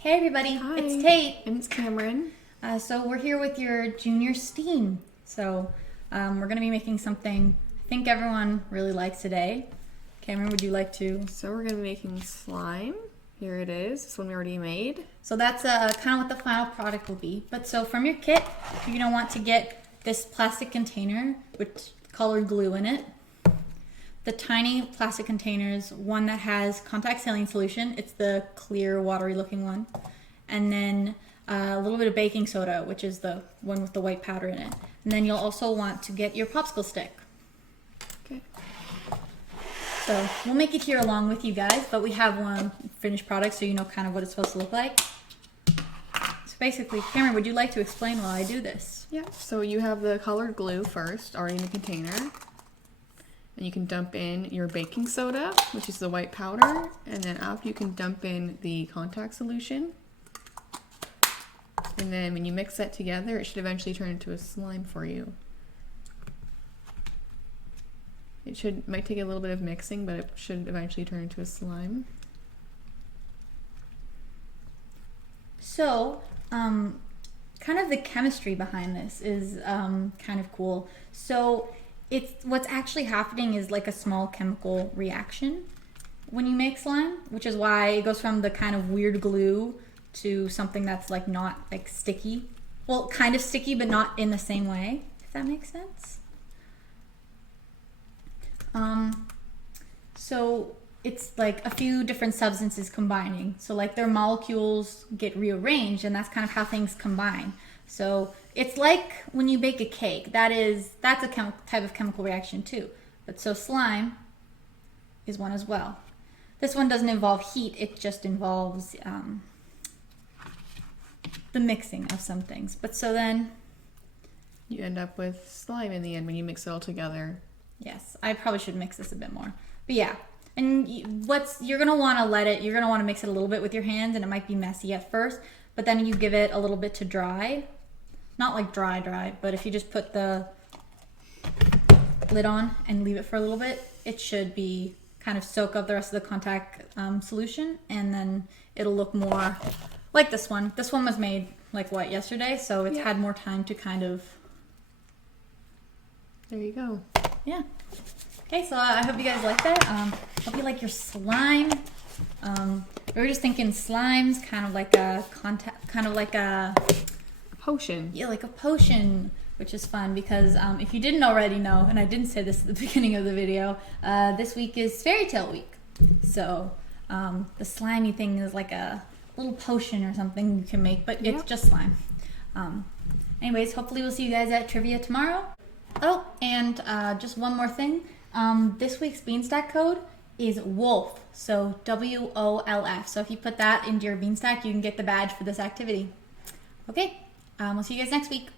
Hey everybody, Hi. it's Tate. And it's Kameryn. So we're here with your junior steam. So we're going to be making something I think everyone really likes today. Kameryn, would you like to? So we're going to be making slime. Here it is. This one we already made. So that's kind of what the final product will be. But so from your kit, you're going to want to get this plastic container with colored glue in it. The tiny plastic containers, one that has contact saline solution. It's the clear, watery looking one. And then a little bit of baking soda, which is the one with the white powder in it. And then you'll also want to get your popsicle stick. Okay. So we'll make it here along with you guys, but we have one finished product so you know kind of what it's supposed to look like. So basically, Kameryn, would you like to explain while I do this? Yeah. So you have the colored glue first, already in the container. And you can dump in your baking soda, which is the white powder. And then after you can dump in the contact solution. And then when you mix that together, it should eventually turn into a slime for you. Might take a little bit of mixing, but it should eventually turn into a slime. So, kind of the chemistry behind this is kind of cool. So, what's actually happening is like a small chemical reaction when you make slime, which is why it goes from the kind of weird glue to something that's like not like sticky. Well, kind of sticky, but not in the same way, if that makes sense. So it's like a few different substances combining. So like their molecules get rearranged, and that's kind of how things combine. So it's like when you bake a cake. That's a type of chemical reaction too. But so slime is one as well. This one doesn't involve heat. It just involves the mixing of some things. But so then you end up with slime in the end when you mix it all together. Yes, I probably should mix this a bit more. But yeah, and you're gonna want to mix it a little bit with your hands, and it might be messy at first, but then you give it a little bit to dry. Not like dry, but if you just put the lid on and leave it for a little bit, it should be kind of soak up the rest of the contact solution, and then it'll look more like this one. This one was made like yesterday, so it's had more time to kind of. There you go. Yeah. Okay, so I hope you guys like that. Hope you like your slime. We were just thinking slime's kind of like a Potion. Yeah, like a potion, which is fun because if you didn't already know, and I didn't say this at the beginning of the video, this week is Fairy Tale Week. So the slimy thing is like a little potion or something you can make, but it's just slime. Anyways, hopefully we'll see you guys at trivia tomorrow. Oh, and just one more thing. This week's Beanstack code is WOLF, so WOLF. So if you put that into your Beanstack, you can get the badge for this activity. Okay, we'll see you guys next week.